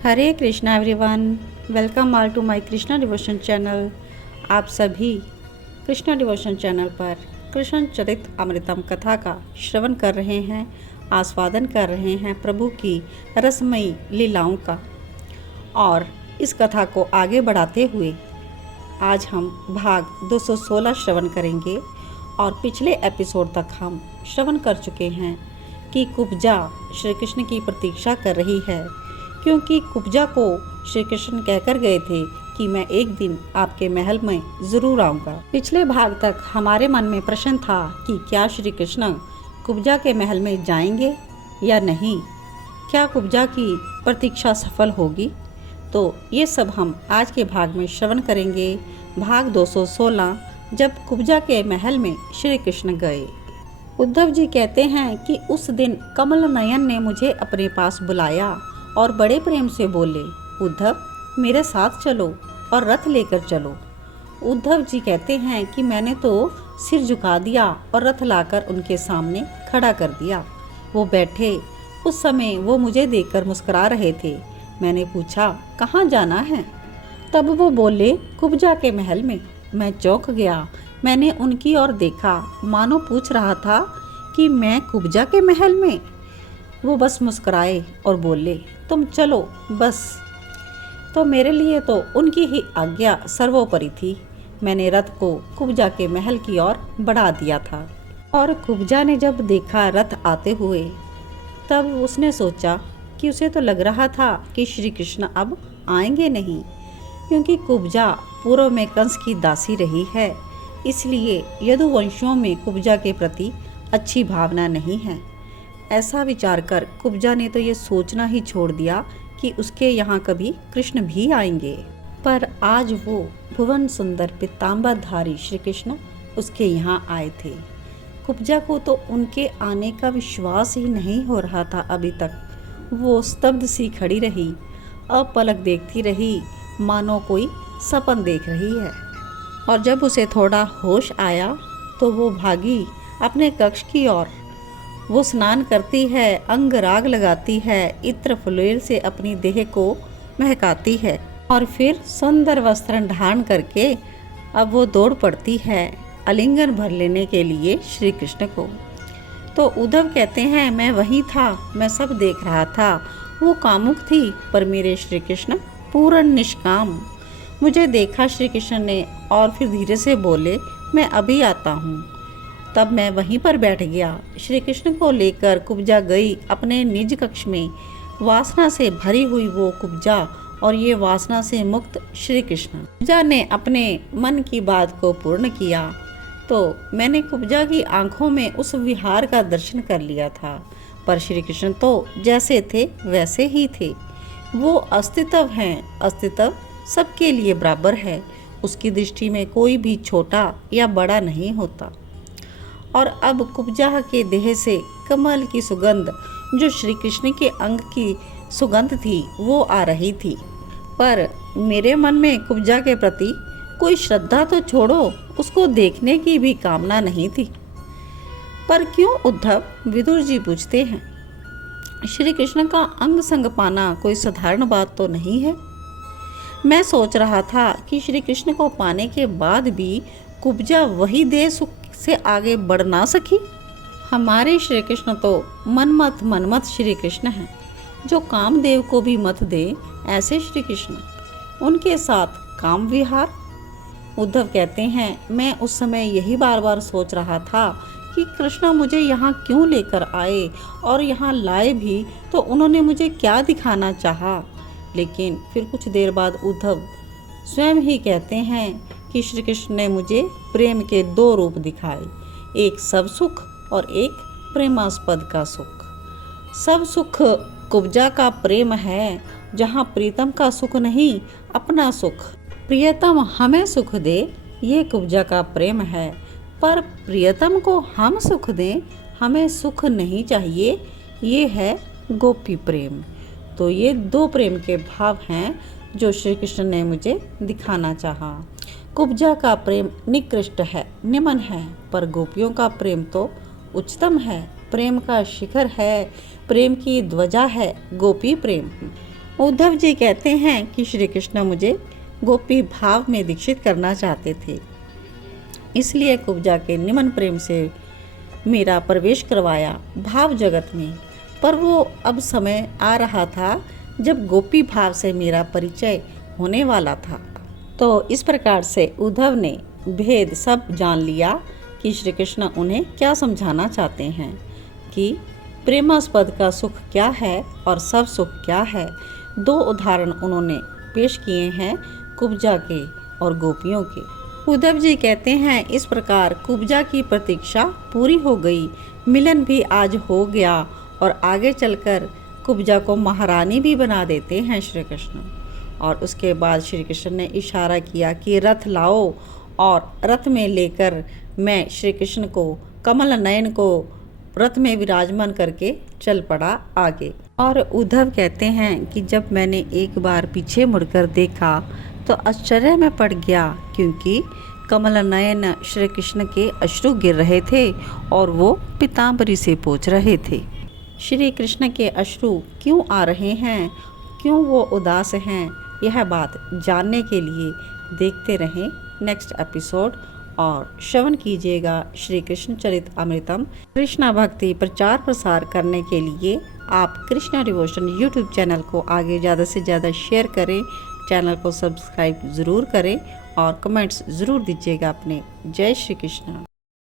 Hare Krishna everyone, welcome all to my Krishna devotion channel. आप सभी Krishna devotion channel पर कृष्ण चरित अमृतम कथा का श्रवण कर रहे हैं, आस्वादन कर रहे हैं प्रभु की रसमयी लीलाओं का। और इस कथा को आगे बढ़ाते हुए आज हम भाग 216 श्रवण करेंगे। और पिछले एपिसोड तक हम श्रवण कर चुके हैं कि कुब्जा श्री कृष्ण की प्रतीक्षा कर रही है, क्योंकि कुब्जा को श्री कृष्ण कहकर गए थे कि मैं एक दिन आपके महल में ज़रूर आऊँगा। पिछले भाग तक हमारे मन में प्रश्न था कि क्या श्री कृष्ण कुब्जा के महल में जाएंगे या नहीं, क्या कुब्जा की प्रतीक्षा सफल होगी। तो ये सब हम आज के भाग में श्रवण करेंगे। भाग 216, जब कुब्जा के महल में श्री कृष्ण गए। उद्धव जी कहते हैं कि उस दिन कमल नयन ने मुझे अपने पास बुलाया और बड़े प्रेम से बोले, उद्धव मेरे साथ चलो और रथ लेकर चलो। उद्धव जी कहते हैं कि मैंने तो सिर झुका दिया और रथ लाकर उनके सामने खड़ा कर दिया। वो बैठे। उस समय वो मुझे देखकर मुस्कुरा रहे थे। मैंने पूछा, कहाँ जाना है? तब वो बोले, कुब्जा के महल में। मैं चौंक गया। मैंने उनकी ओर देखा, मानो पूछ रहा था कि मैं कुब्जा के महल में। वो बस मुस्कुराए और बोले, तुम चलो बस। तो मेरे लिए तो उनकी ही आज्ञा सर्वोपरि थी। मैंने रथ को कुब्जा के महल की ओर बढ़ा दिया था। और कुब्जा ने जब देखा रथ आते हुए, तब उसने सोचा कि उसे तो लग रहा था कि श्री कृष्ण अब आएंगे नहीं, क्योंकि कुब्जा पूर्व में कंस की दासी रही है। इसलिए यदुवंशियों में कुब्जा के प्रति अच्छी भावना नहीं है। ऐसा विचार कर कुब्जा ने तो ये सोचना ही छोड़ दिया कि उसके यहाँ कभी कृष्ण भी आएंगे। पर आज वो भुवन सुंदर पीताम्बरधारी श्री कृष्ण उसके यहाँ आए थे। कुब्जा को तो उनके आने का विश्वास ही नहीं हो रहा था। अभी तक वो स्तब्ध सी खड़ी रही, अपलक देखती रही, मानो कोई सपन देख रही है। और जब उसे थोड़ा होश आया तो वो भागी अपने कक्ष की ओर। वो स्नान करती है, अंग राग लगाती है, इत्र फुलेल से अपनी देह को महकाती है और फिर सुंदर वस्त्र धारण करके अब वो दौड़ पड़ती है आलिंगन भर लेने के लिए श्री कृष्ण को। तो उद्धव कहते हैं, मैं वहीं था, मैं सब देख रहा था। वो कामुक थी, पर मेरे श्री कृष्ण पूर्ण निष्काम। मुझे देखा श्री कृष्ण ने और फिर धीरे से बोले, मैं अभी आता हूँ। तब मैं वहीं पर बैठ गया। श्री कृष्ण को लेकर कुब्जा गई अपने निज कक्ष में। वासना से भरी हुई वो कुब्जा और ये वासना से मुक्त श्री कृष्ण। कुब्जा ने अपने मन की बात को पूर्ण किया तो मैंने कुब्जा की आंखों में उस विहार का दर्शन कर लिया था। पर श्री कृष्ण तो जैसे थे वैसे ही थे। वो अस्तित्व हैं। अस्तित्व सबके लिए बराबर है। उसकी दृष्टि में कोई भी छोटा या बड़ा नहीं होता। और अब कुब्जा के देह से कमल की सुगंध, जो श्री कृष्ण के अंग की सुगंध थी, वो आ रही थी। पर मेरे मन में कुब्जा के प्रति कोई श्रद्धा तो छोड़ो, उसको देखने की भी कामना नहीं थी। पर क्यों उद्धव? विदुर जी पूछते हैं। श्री कृष्ण का अंग संग पाना कोई साधारण बात तो नहीं है। मैं सोच रहा था कि श्री कृष्ण को पाने के बाद भी कुब्जा वही देह सुख से आगे बढ़ ना सकी। हमारे श्री कृष्ण तो मनमत श्री कृष्ण हैं, जो कामदेव को भी मत दे ऐसे श्री कृष्ण। उनके साथ काम विहार। उद्धव कहते हैं, मैं उस समय यही बार बार सोच रहा था कि कृष्ण मुझे यहाँ क्यों लेकर आए, और यहाँ लाए भी तो उन्होंने मुझे क्या दिखाना चाहा। लेकिन फिर कुछ देर बाद उद्धव स्वयं ही कहते हैं कि श्री कृष्ण ने मुझे प्रेम के दो रूप दिखाए, एक सब सुख और एक प्रेमास्पद का सुख। सब सुख कुब्जा का प्रेम है, जहाँ प्रीतम का सुख नहीं, अपना सुख। प्रियतम हमें सुख दे, ये कुब्जा का प्रेम है। पर प्रियतम को हम सुख दें, हमें सुख नहीं चाहिए, ये है गोपी प्रेम। तो ये दो प्रेम के भाव हैं जो श्री कृष्ण ने मुझे दिखाना चाहा। कुब्जा का प्रेम निकृष्ट है, निमन है, पर गोपियों का प्रेम तो उच्चतम है, प्रेम का शिखर है, प्रेम की ध्वजा है गोपी प्रेम। उद्धव जी कहते हैं कि श्री कृष्ण मुझे गोपी भाव में दीक्षित करना चाहते थे, इसलिए कुब्जा के निमन प्रेम से मेरा प्रवेश करवाया भाव जगत में। पर वो अब समय आ रहा था जब गोपी भाव से मेरा परिचय होने वाला था। तो इस प्रकार से उद्धव ने भेद सब जान लिया कि श्री कृष्ण उन्हें क्या समझाना चाहते हैं, कि प्रेमास्पद का सुख क्या है और सब सुख क्या है। 2 उदाहरण उन्होंने पेश किए हैं, कुब्जा के और गोपियों के। उद्धव जी कहते हैं, इस प्रकार कुब्जा की प्रतीक्षा पूरी हो गई, मिलन भी आज हो गया और आगे चलकर कुब्जा को महारानी भी बना देते हैं श्री कृष्ण। और उसके बाद श्री कृष्ण ने इशारा किया कि रथ लाओ, और रथ में लेकर मैं श्री कृष्ण को, कमल नयन को रथ में विराजमान करके चल पड़ा आगे। और उद्धव कहते हैं कि जब मैंने एक बार पीछे मुड़कर देखा तो आश्चर्य में पड़ गया, क्योंकि कमल नयन श्री कृष्ण के अश्रु गिर रहे थे और वो पीतांबरी से पोंछ रहे थे। श्री कृष्ण के अश्रु क्यों आ रहे हैं, क्यों वो उदास हैं, यह बात जानने के लिए देखते रहें नेक्स्ट एपिसोड और श्रवण कीजिएगा श्री कृष्ण चरित अमृतम। कृष्णा भक्ति प्रचार प्रसार करने के लिए आप कृष्णा डिवोशन यूट्यूब चैनल को आगे ज़्यादा से ज़्यादा शेयर करें, चैनल को सब्सक्राइब ज़रूर करें और कमेंट्स ज़रूर दीजिएगा अपने। जय श्री कृष्ण।